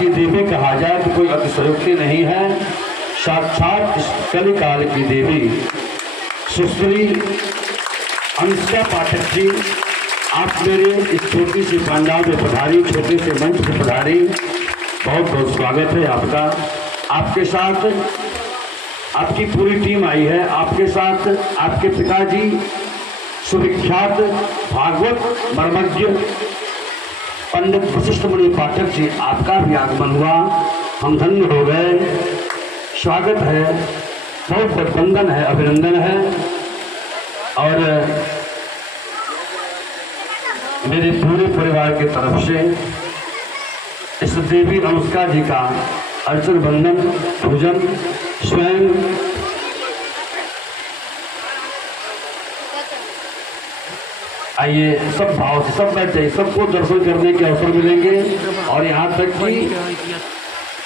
की देवी कहा जाए तो कोई अतिशयोक्ति नहीं है। साक्षात कलिकाल की देवी सुश्री अनुष्का पाठक जी, आप मेरे इस छोटी सी पंडाल में पधारी, छोटे से मंच पर पधारी, बहुत बहुत स्वागत है आपका। आपके साथ आपकी पूरी टीम आई है, आपके साथ आपके पिताजी सुविख्यात भागवत मर्मज्ञ पंडित वशिष्ठ मुनि पाठक जी, आपका भी आगमन हुआ, हम धन्य हो गए। स्वागत है, बहुत बहुत वंदन है, अभिनंदन है। और मेरे पूरे परिवार की तरफ से इस देवी अनुष्का जी का अर्चन वंदन पूजन स्वयं आइए, सब भाव से सब बैठ जाइए, सबको दर्शन करने के अवसर मिलेंगे और यहाँ तक कि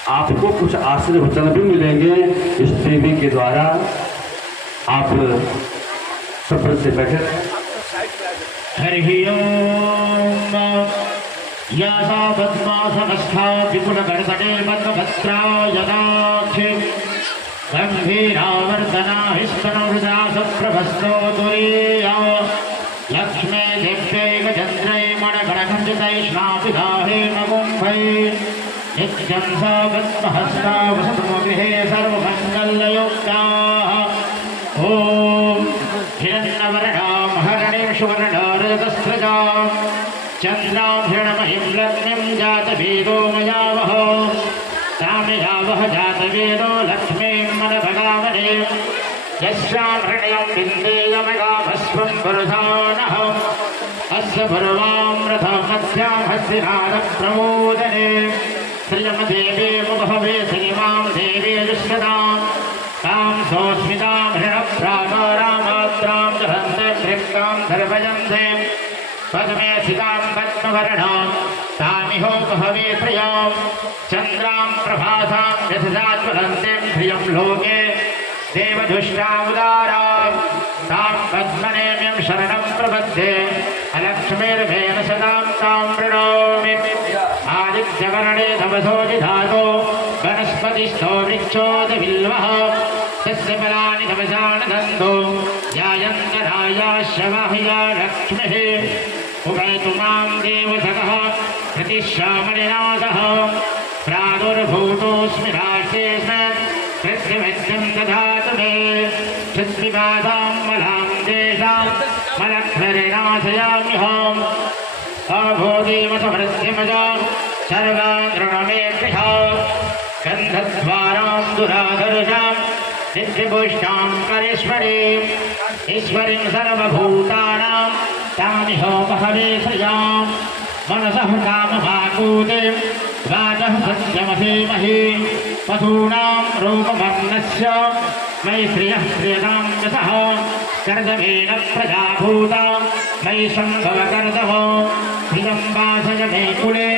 आपको कुछ आशीर्वचन भी मिलेंगे इस देवी के द्वारा। आप सब से बैठे। हरि ओम। यासा पद्मासनस्था विपुलगणतटे पद्मभद्रा यदाक्षि गंभीरावर्तना हिस्तनवृदा सप्रभस्तो तुरीया लक्ष्मे दिव्यै गजन्द्रै मणगणखण्डितै श्नापिधाहे नगुम्भै नित्यं सा पद्महस्ता वसतु गृहे सर्वमङ्गलयुक्ताः। ॐ हिरण्यवर्णां हरणीं सुवर्णरजतस्रजां चन्द्रां हिरण्मयीं लक्ष्मीं जातवेदो मयावह तामयावह जातवेदो लक्ष्मीं मनभगावने यस्यां हृदयं विन्देयमगाभस्वं पुरुषानः अस्य भुर्वां रथमध्यां हस्तिनादप्रमोदने श्रियं देवी मुभवे श्रीमां देवी दुष्यतां तां सोऽस्मितां हृणप्राकारामात्रां जहन्ते तृप्तां धर्मजन्ते पद्मे सितां पद्मवर्णां तामिहो बहवे श्रियां चन्द्रां प्रभासां यथजाज्वलन्तीं ह्रियं लोके देवदुष्टामुदारां तां पद्मनेमिं शरणं प्रपद्ये अलक्ष्मीर्वेण सदां तां प्रणौमि। आदित्यवर्णे तमसोऽधिधातो वनस्पतिस्थो वृक्षोऽधिबिल्वः तस्य फलानि तमसानदन्तो यायन्तरायाश्रवाह्या लक्ष्मीः उपैतु मां देवसखः प्रतिश्यामणिनाथः प्रादुर्भूतोऽस्मि राष्ट्रेऽस्मिन् पृथ्वीमित्यं दधातु मे पृथ्वीबाधां मलां देशां मलध्वरिनाशयाम्यहम् अभूतिमसमृद्धिमजां सर्वान् ऋणमेभ्यः गन्धद्वारां दुराधरुषां नित्यपुष्टां करेश्वरीम् ईश्वरीं सर्वभूतानां तामिहो बहवे श्रियां मनसः काममाकूतिं वाचः सत्यमधीमहि वधूनां रूपवर्णस्य मयि श्रियः श्रियतां यतः कर्दमेन प्रजाभूता मयि सम्भवकर्दमो धियं वासय मे कुले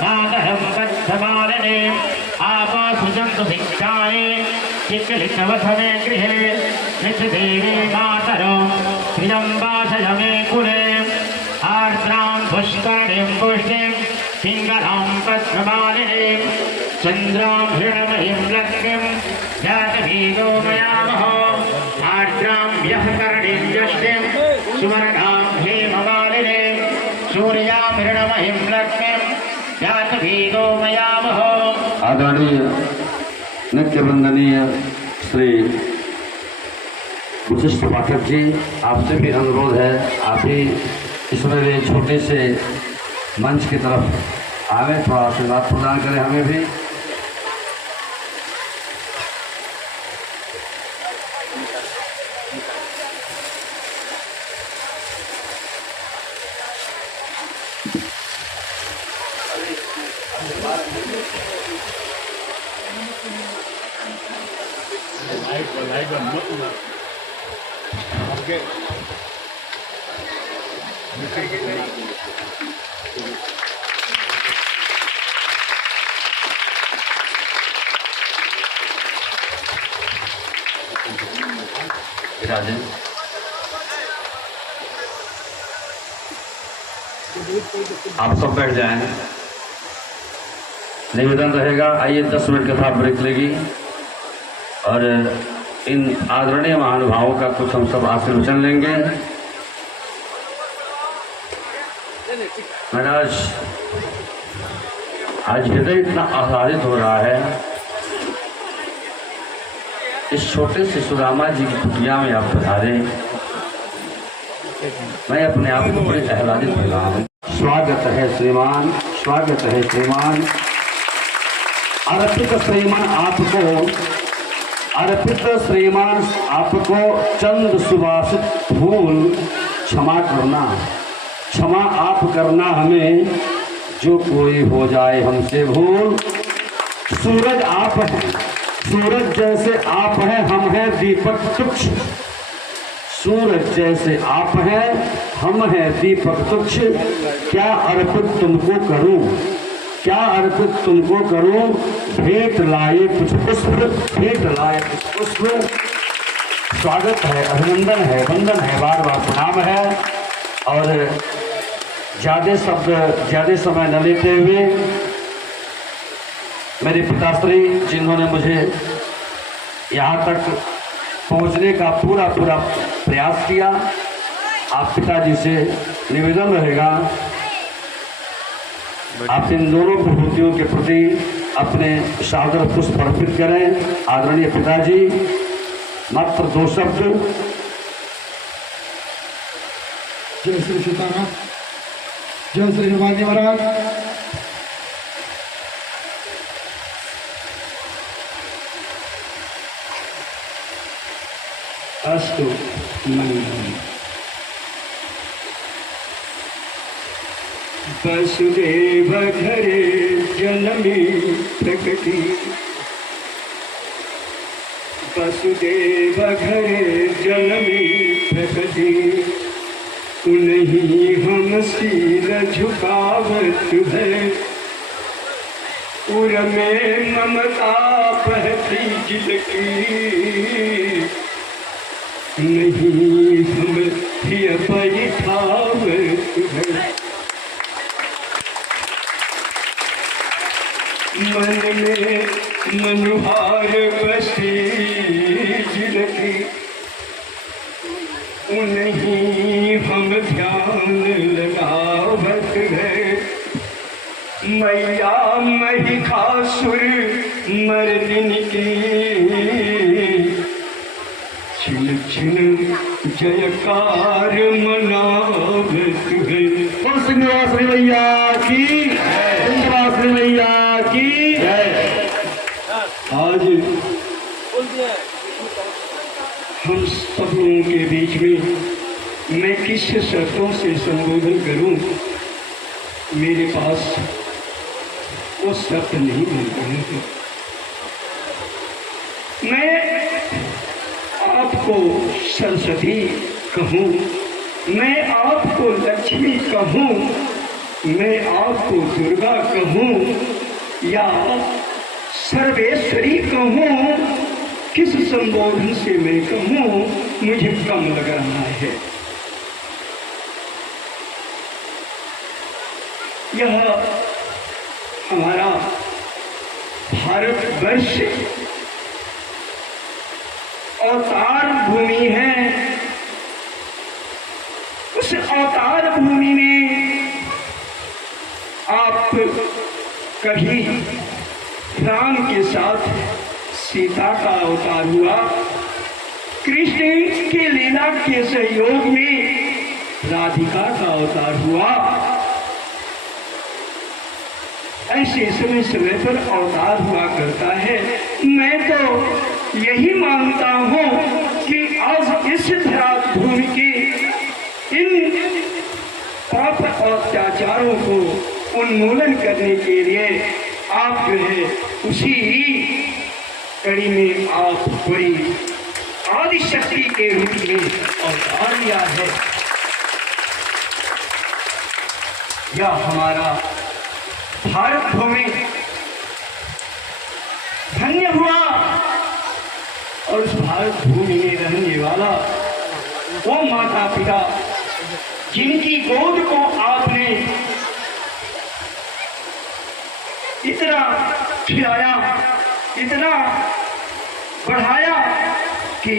मातरं बद्धमालिने आपासुजन्तु शिक्षाये चिक्लितवथ मे गृहे नित्यदेवी मातरो धियं वासय मे कुले आर्द्रां पुष्करणीं पुष्टिं पिङ्गलां पद्ममालिनीं चन्द्रां हिरणमयीं लक्ष्मीं जातभीतो मयामः आर्द्रां यः करणीं यष्टिं सुवर्णां हेममालिनीं सूर्यां हिरणमयीं लक्ष्मीं जातभीतो मयामः। आदरणीय नित्य वंदनीय श्री वशिष्ठ पाठक जी, आपसे भी अनुरोध है, आप ही इस मेरे छोटे से मंच की तरफ आवे, थोड़ा आशीर्वाद प्रदान करें हमें भी। आप सब बैठ जाएं, निवेदन रहेगा। आइए 10 मिनट कथा ब्रेक लेगी और इन आदरणीय महानुभावों का कुछ हम सब आशीर्वचन लेंगे। महाराज, आज हृदय इतना आह्लादित हो रहा है, इस छोटे से सुदामा जी की कुटिया में आप पधारे, मैं अपने आप को बड़े आह्लादित हो रहा हूँ। स्वागत है श्रीमान, स्वागत है श्रीमान। अर्पित श्रीमान आपको, अर्पित श्रीमान आपको चंद सुवासित फूल क्षमा करना, क्षमा आप करना हमें, जो कोई हो जाए हमसे भूल। सूरज आप हैं, सूरज जैसे आप हैं, हम हैं दीपक तुच्छ। सूरज जैसे आप हैं, हम हैं दीपक तुच्छ। क्या अर्पित तुमको करूं, क्या अर्पित तुमको करूं, भेंट लाए कुछ पुष्प, भेंट लाए कुछ पुष्प। स्वागत है, अभिनंदन है, वंदन है, बार बार प्रणाम है। और ज़्यादा समय न लेते हुए मेरे पिताश्री जिन्होंने मुझे यहाँ तक पहुँचने का पूरा प्रयास किया, आप पिताजी से निवेदन रहेगा, आप इन दोनों विभूतियों के प्रति अपने सादर पुष्प अर्पित करें। आदरणीय पिताजी, मात्र 2 शब्द। जय श्री सीताराम, जय श्री हनुमान जी महाराज। अस्तु वसुदेव घरे जनमी प्रकटी, वसुदेव घरे जनमी प्रकटी। उन्हीं हम सिर झुकावत है, उर में ममता बहती जिलकी। नहीं हम हिय बैठावत है, मन में मनुहार बसी जिलकी। उन्हीं हम ध्यान लगावत है, मैया महिषासुर मर्दिन की। छिन छिन जयकार मनावत है। श्री मैया की, श्री मैया की जय। आज हम सब लोगों के बीच में मैं किस शर्तों से संबोधन करूं, मेरे पास वो शब्द नहीं मिल रहे हैं। मैं आपको सरस्वती कहूँ, मैं आपको लक्ष्मी कहूँ, मैं आपको दुर्गा कहूँ या सर्वेश्वरी कहूँ, किस संबोधन से मैं कहूँ मुझे कम लग रहा है। यह हमारा भारतवर्ष अवतार भूमि है। उस अवतार भूमि में आप कभी राम के साथ सीता का अवतार हुआ, कृष्ण के लीला के सहयोग में राधिका का अवतार हुआ। ऐसे समय समय पर अवतार हुआ करता है। मैं तो यही मानता हूँ कि आज इस धरा भूमि के इन पाप अत्याचारों को उन्मूलन करने के लिए आप जो है उसी कड़ी में आप बड़ी आदि शक्ति के रूप में अवतार लिया है। यह हमारा भारत भूमि धन्य हुआ और उस भारत भूमि में रहने वाला वो माता पिता जिनकी गोद को आपने इतना खिलाया, इतना बढ़ाया कि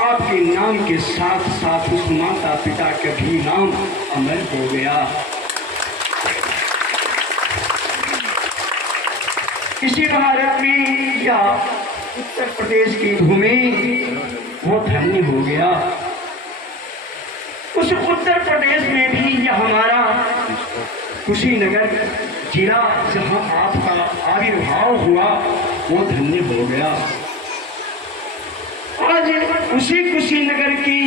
आपके नाम के साथ साथ उस माता पिता का भी नाम अमर हो गया। इसी भारत में या उत्तर प्रदेश की भूमि वो धन्य हो गया। उस उत्तर प्रदेश में भी यह हमारा कुशीनगर जिला जहां आपका आविर्भाव हुआ वो धन्य हो गया। आज उसी कुशीनगर की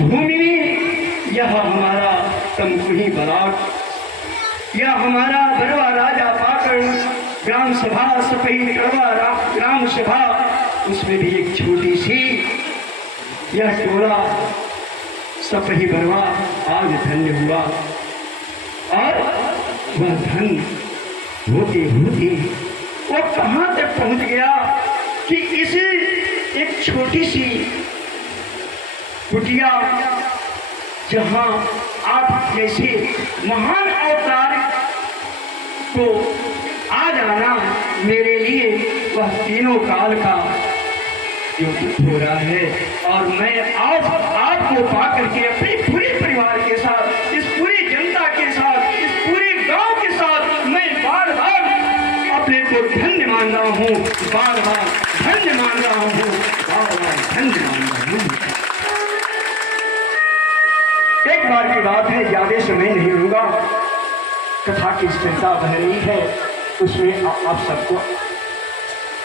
भूमि में यह हमारा तमकुही बलाक, यह हमारा बरवा राजा पाकर ग्राम सभा सपही ग्राम सभा, उसमें भी एक छोटी सी यह टोला सपही बरवा आज धन्य हुआ। और वह धन होते होते वो कहाँ तक पहुँच गया कि इसे एक छोटी सी कुटिया जहाँ आप जैसे महान अवतार को आ जाना मेरे लिए वह तीनों काल का जो हो रहा है। और मैं आज आपको पाकर के अपने पूरे परिवार के साथ, इस पूरी जनता के साथ, इस पूरे गांव के साथ मैं बार बार अपने को धन्य मान रहा हूँ, बार बार धन्य मान रहा हूँ, बार बार धन्य मान रहा हूँ। एक बार की बात है, ज्यादा समय नहीं होगा, कथा की चर्चा बह रही है, उसमें आप सबको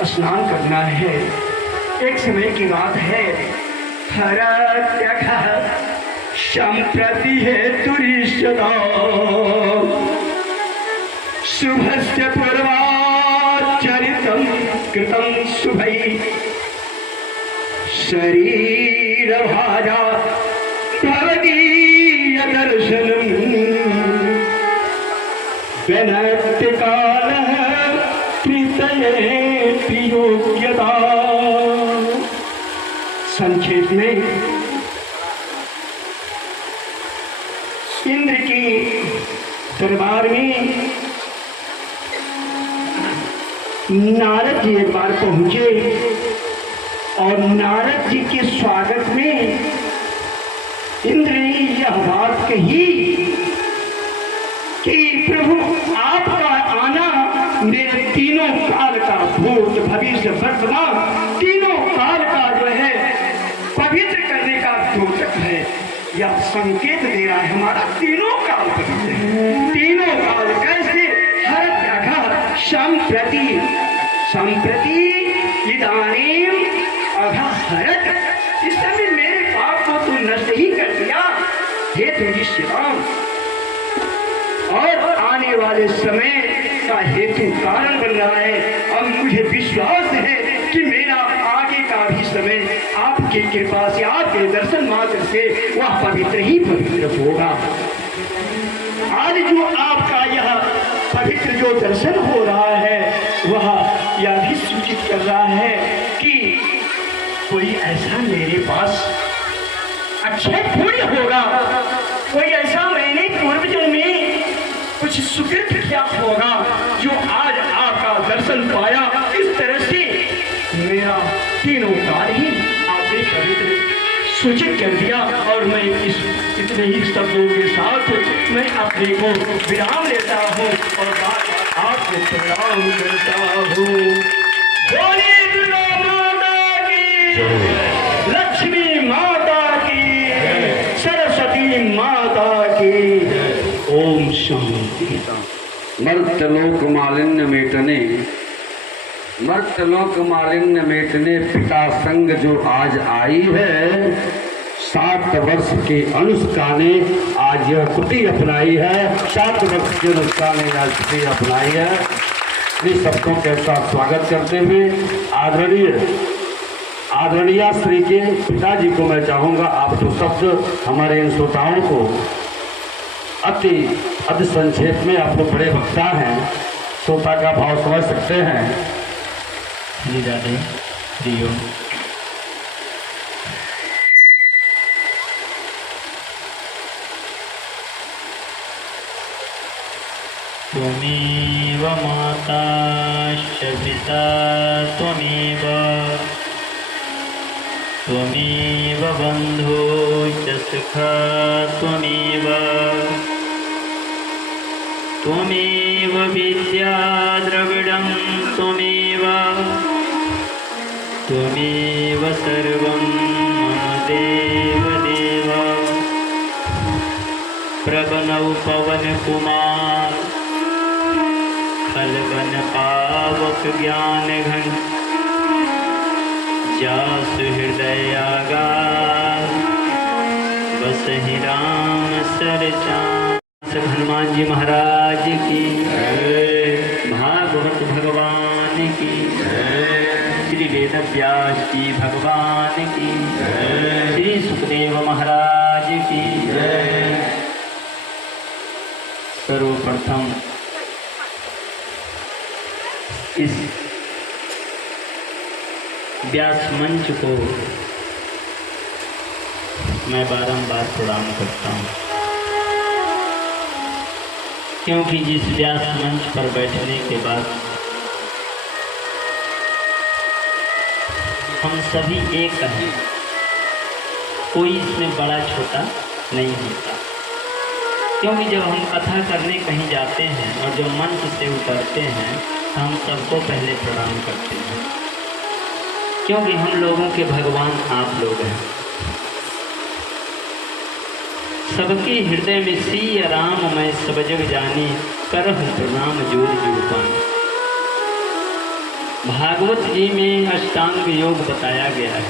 स्नान करना है। एक समय की बात है, संप्रति है तुरीष्यता शुभस्य पूर्वाचरितं कृतं शुभै शरीर भाजा भवदीय दर्शनम् विनक्ति कालः कृतये योग्यता। संक्षेप में इंद्र के दरबार में नारद जी एक बार पहुंचे और नारद जी के स्वागत में इंद्र ने यह बात कही कि प्रभु आपका आना मेरे तीनों काल का भूत भविष्य वर्तमान तीनों काल का जो है पवित्र करने का द्योतक है। यह संकेत दे रहा है हमारा तीनों काल पवित्र है। तीनों काल कैसे? हर जगह संप्रति इदानीम अघहरत, इस समय मेरे पाप को तू नष्ट ही कर दिया हे तुझी श्रीराम, और आने वाले समय का हेतु कारण बन रहा है। अब मुझे विश्वास आपकी कृपा से, आपके दर्शन मात्र से वह पवित्र ही पवित्र होगा। आज जो आपका यह पवित्र जो दर्शन हो रहा है वह यह भी सूचित कर रहा है कि कोई ऐसा मेरे पास अक्षय पुण्य होगा, कोई ऐसा मैंने पूर्व जन्म में कुछ सुकृत किया होगा जो आज आपका दर्शन पाया। इस तरह से मेरा तीनों काल ही आपने पवित्र सूचित कर दिया और मैं इस इतने ही शब्दों के साथ मैं अपने को विराम लेता हूँ और आपको प्रणाम करता हूँ। बोले दुर्गा माता की, लक्ष्मी माता की, सरस्वती माता की। ओम शांति। मर्त्यलोक मालिन्य मेटने, मर्त्यलोक मालिन्य मेटने पिता संग जो आज आई है, 7 वर्ष के अनुष्का ने आज यह कुटी अपनाई है। 7 वर्ष के अनुष्का ने आज कुटी अपनाई है। इन शब्दों के साथ स्वागत करते हुए आदरणीय श्री के पिताजी को मैं चाहूँगा आप दो शब्द हमारे इन श्रोताओं को अति संक्षेप में, आप लोग बड़े वक्ता हैं, श्रोता का भाव समझ सकते हैं। जी दादे प्रियो, त्वमेव माता च पिता त्वमेव, त्वमेव बन्धो च सखा त्वमेव, त्वमेव विद्या द्रविडं त्वमेव, त्वमेव सर्वं मम देव देव। प्रभनौ पवन कुमार खलवन पावक ज्ञान घन, जासु हृदय आगार बसहि राम सरचान। हनुमान जी महाराज की, भागवत भगवान की, श्री वेद व्यास जी भगवान की, श्री सुखदेव महाराज की। सर्वप्रथम इस व्यास मंच को मैं बारंबार प्रणाम करता हूँ, क्योंकि जिस व्यास मंच पर बैठने के बाद हम सभी एक हैं, कोई इसमें बड़ा छोटा नहीं होता। क्योंकि जब हम कथा करने कहीं जाते हैं और जब मंच से उतरते हैं तो हम सबको पहले प्रणाम करते हैं, क्योंकि हम लोगों के भगवान आप लोग हैं। सबके हृदय में सिया राम मैं सब जग जानी, करहु प्रणाम जोर जोर पानी। भागवत जी में अष्टांग योग बताया गया है,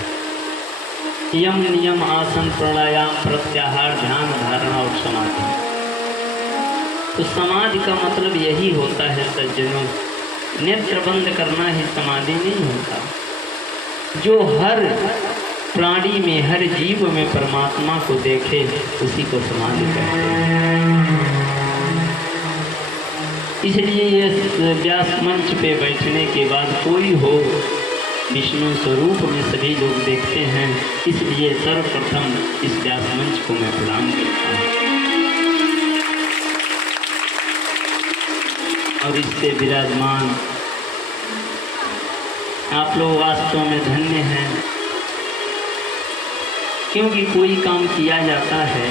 यम नियम आसन प्राणायाम प्रत्याहार ध्यान धारणा और समाधि। तो समाधि का मतलब यही होता है सज्जनों, नेत्र बंद करना ही समाधि नहीं होता। जो हर प्राणी में हर जीव में परमात्मा को देखे उसी को समाधि कहते हैं। इसलिए ये व्यास मंच पे बैठने के बाद कोई हो विष्णु स्वरूप में सभी लोग देखते हैं, इसलिए सर्वप्रथम इस व्यास मंच को मैं प्रणाम करता हूँ। और इससे विराजमान आप लोग वास्तव में धन्य हैं, क्योंकि कोई काम किया जाता है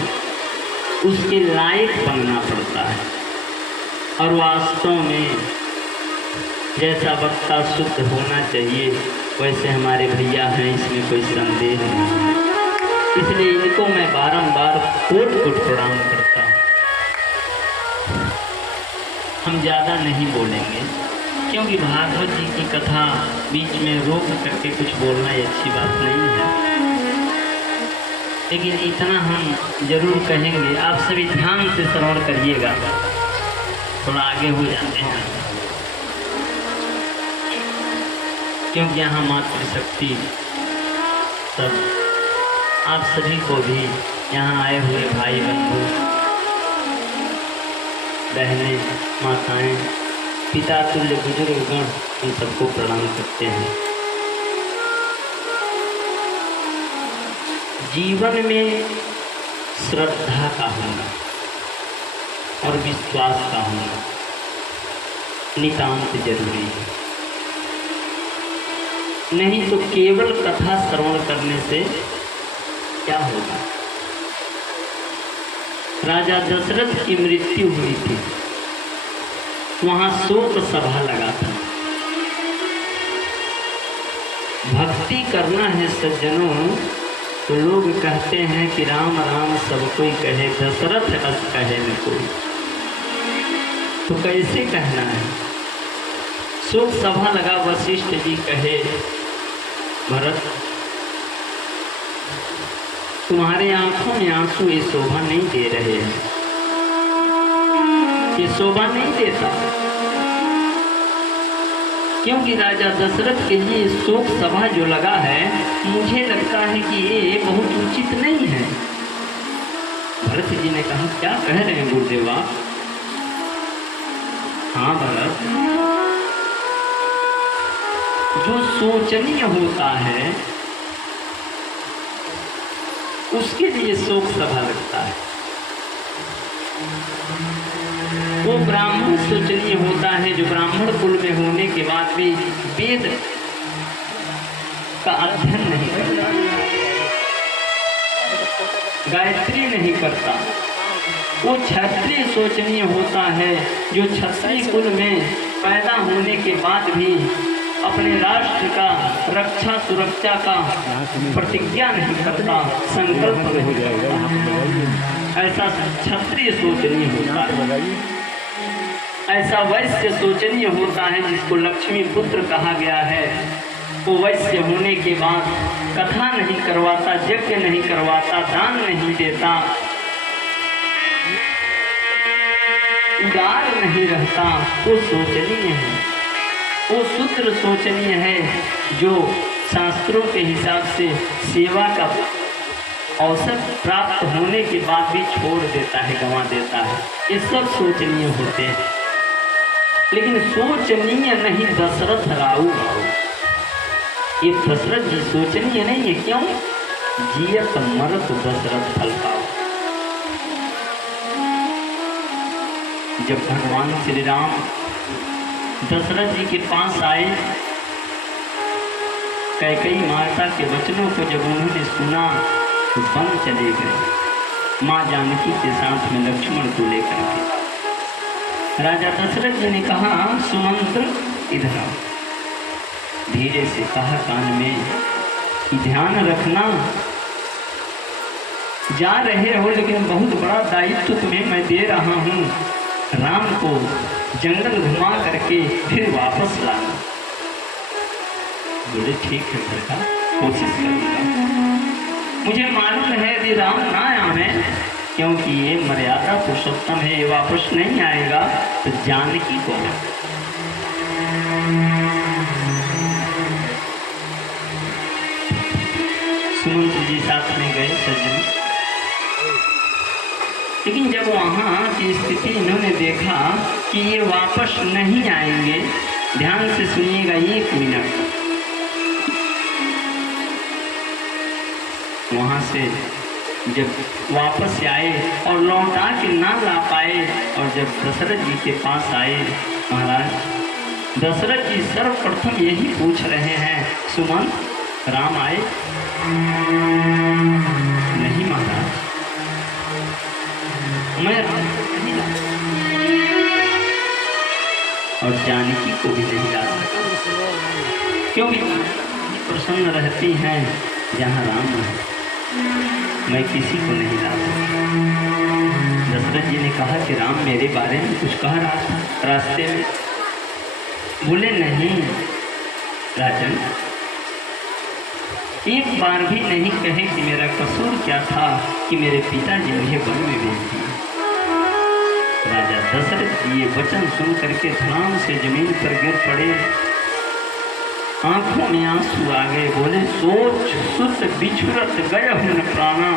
उसके लायक बनना पड़ता है। और वास्तव में जैसा वक्ता शुद्ध होना चाहिए वैसे हमारे भैया हैं, इसमें कोई संदेह नहीं है। इसलिए इनको मैं बारंबार कोट कोट प्रणाम करता हूँ। हम ज़्यादा नहीं बोलेंगे, क्योंकि भागवत जी की कथा बीच में रोक करके कुछ बोलना ये अच्छी बात नहीं है। लेकिन इतना हम जरूर कहेंगे, आप सभी ध्यान से श्रवण करिएगा, थोड़ा आगे हो जाते हैं, क्योंकि यहाँ मातृशक्ति सब आप सभी को भी, यहाँ आए हुए भाई बंधु, बहनें, माताएं, पिता तुल्य बुजुर्गगण, उन सबको प्रणाम करते हैं। जीवन में श्रद्धा का होना और विश्वास का होना नितांत जरूरी है। नहीं तो केवल कथा श्रवण करने से क्या होगा। राजा दशरथ की मृत्यु हुई थी, वहां शोक सभा लगा था। भक्ति करना है सज्जनों, तो लोग कहते हैं कि राम राम सब कोई कहे, दशरथ अस कहे न कोई। तो कैसे कहना है? शोक सभा लगा, वशिष्ठ जी कहे, भरत तुम्हारे आंखों में आंसू ये शोभा नहीं दे रहे हैं, ये शोभा नहीं देता, क्योंकि राजा दशरथ के लिए शोक सभा जो लगा है, मुझे लगता है कि ये बहुत उचित नहीं है। भरत जी ने कहा, क्या कह रहे हैं गुरुदेवा? हाँ भरत, जो शोचनीय होता है उसके लिए शोक सभा लगता है। वो ब्राह्मण शोचनीय होता है जो ब्राह्मण कुल में होने के बाद भी वेद का अध्ययन नहीं करता, गायत्री नहीं करता। वो क्षत्रिय शोचनीय होता है जो क्षत्रिय कुल में पैदा होने के बाद भी अपने राष्ट्र का रक्षा सुरक्षा का प्रतिज्ञा नहीं करता, संकल्प नहीं करता। ऐसा क्षत्रिय शोचनीय होता है। ऐसा वैश्य शोचनीय होता है जिसको लक्ष्मी पुत्र कहा गया है। वो वैश्य होने के बाद कथा नहीं करवाता, यज्ञ नहीं करवाता, दान नहीं देता, उदार नहीं रहता, वो शोचनीय है। वो शूद्र शोचनीय है जो शास्त्रों के हिसाब से सेवा का अवसर प्राप्त होने के बाद भी छोड़ देता है, गंवा देता है। ये सब शोचनीय होते हैं, लेकिन शोचनीय नहीं दशरथ राऊ। ये दशरथ जी शोचनीय नहीं है। क्यों? जियत मरत दशरथ फल पाओ। जब भगवान श्री राम दशरथ जी के पास आए, कैकेयी माता के वचनों को जब उन्होंने सुना तो बन चले गए माँ जानकी के साथ में लक्ष्मण को लेकर के। राजा दशरथ जी ने कहा, सुमंत्र इधर आओ। धीरे से कहा कान में कि ध्यान रखना, जा रहे हो लेकिन बहुत बड़ा दायित्व तुम्हें मैं दे रहा हूँ। राम को जंगल घुमा करके फिर वापस लाना। बोले ठीक है बेटा, कोशिश करूँगा। मुझे मालूम है यदि राम ना आवे, क्योंकि ये मर्यादा पुरुषोत्तम है, ये वापस नहीं आएगा, तो जानकी को सुमंत्र जी साथ में गए सज्जन। लेकिन जब वहाँ की स्थिति इन्होंने देखा कि ये वापस नहीं आएंगे, ध्यान से सुनिएगा 1 मिनट। वहाँ से जब वापस आए और लौटा के ना ला पाए, और जब दशरथ जी के पास आए, महाराज दशरथ जी सर्वप्रथम यही पूछ रहे हैं, सुमंत राम आए? नहीं महाराज, मैं नहीं ला और जानकी को भी नहीं ला सकता, क्योंकि प्रसन्न रहती हैं जहाँ राम है, मैं किसी को नहीं ला सकता। दशरथ जी ने कहा कि राम मेरे बारे में कुछ कह रहा था रास्ते में। बोले नहीं राजन, एक बार भी नहीं कहे कि मेरा कसूर क्या था कि मेरे पिताजी मुझे वन में भेज दिए। राजा दशरथ जी ये वचन सुन करके धड़ाम से जमीन पर गिर पड़े आंखों में आंसू आ गए। बोले सोच सुत बिछुरत गय हुन प्राणा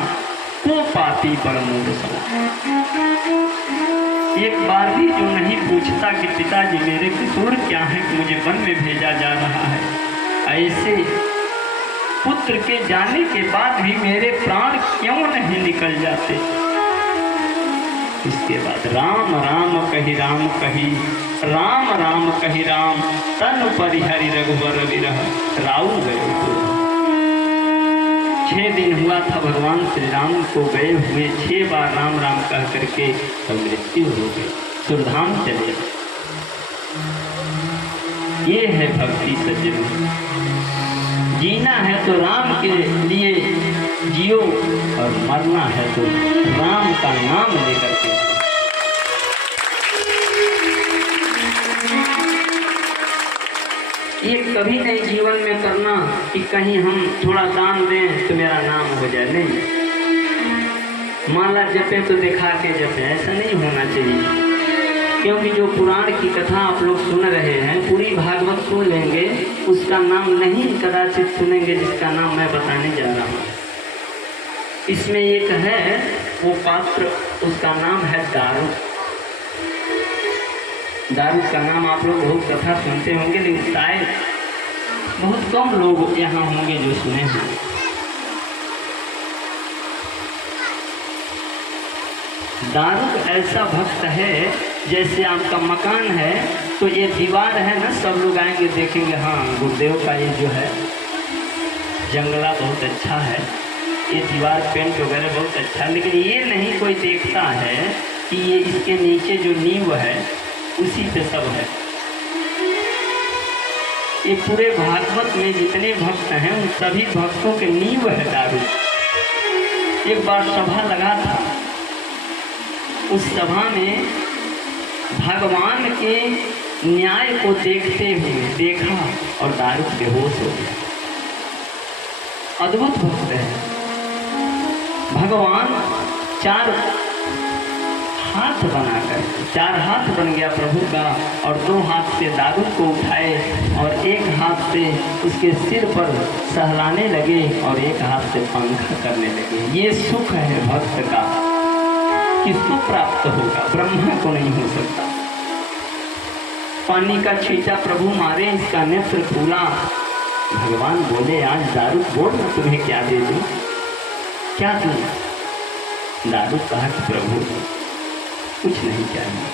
को पाती परमोद समा। एक बार भी जो नहीं पूछता कि पिताजी मेरे कसूर क्या है कि मुझे वन में भेजा जा रहा है, ऐसे पुत्र के जाने के बाद भी मेरे प्राण क्यों नहीं निकल जाते। इसके बाद राम राम कही राम कही, राम राम कही राम, तन परिहरि रघुवर विरह राउ गए। 6 दिन हुआ था भगवान श्री राम को गए हुए, 6 बार राम राम कह करके तब मृत्यु हो गई, सुरधाम चले। ये है भक्ति सज्जन। जीना है तो राम के लिए जियो और मरना है तो राम का नाम लेकर के। ये कभी नहीं जीवन में करना कि कहीं हम थोड़ा दान दें तो मेरा नाम हो जाए, नहीं। माला जपे तो दिखा के जपे, ऐसा नहीं होना चाहिए। क्योंकि जो पुराण की कथा आप लोग सुन रहे हैं, पूरी भागवत सुन लेंगे, उसका नाम नहीं कदाचित सुनेंगे जिसका नाम मैं बताने जा रहा हूँ। इसमें एक है वो पात्र, उसका नाम है दारू। दारू का नाम आप लोग बहुत कथा सुनते होंगे, लेकिन शायद बहुत कम लोग यहाँ होंगे जो सुने हैं। दारू ऐसा भक्त है, जैसे आपका मकान है तो ये दीवार है ना, सब लोग आएंगे देखेंगे, हाँ गुरुदेव का ये जो है जंगला बहुत अच्छा है, ये दीवार पेंट वगैरह बहुत अच्छा, लेकिन ये नहीं कोई देखता है कि ये इसके नीचे जो नींव है उसी पे सब है। ये पूरे भागवत में जितने भक्त हैं उन सभी भक्तों के नींव है दारू। एक बार सभा लगा था, उस सभा में भगवान के न्याय को देखते हुए देखा और दारू बेहोश हो गया। अद्भुत भक्त है भगवान। 4 हाथ बनाकर 4 हाथ बन गया प्रभु का, और 2 हाथ से दारू को उठाए और 1 हाथ से उसके सिर पर सहलाने लगे और 1 हाथ से पंखा करने लगे। ये सुख है भक्त का। किसको प्राप्त होगा? ब्रह्मा को नहीं हो सकता। पानी का छींटा प्रभु मारे, इसका नेत्र फूला। भगवान बोले आज दारू बोल ना, तुम्हें क्या दे दूं? क्या दूं? दारू कहा कि प्रभु कुछ नहीं चाहिए।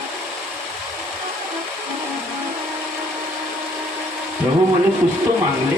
प्रभु बोले कुछ तो मांग ले।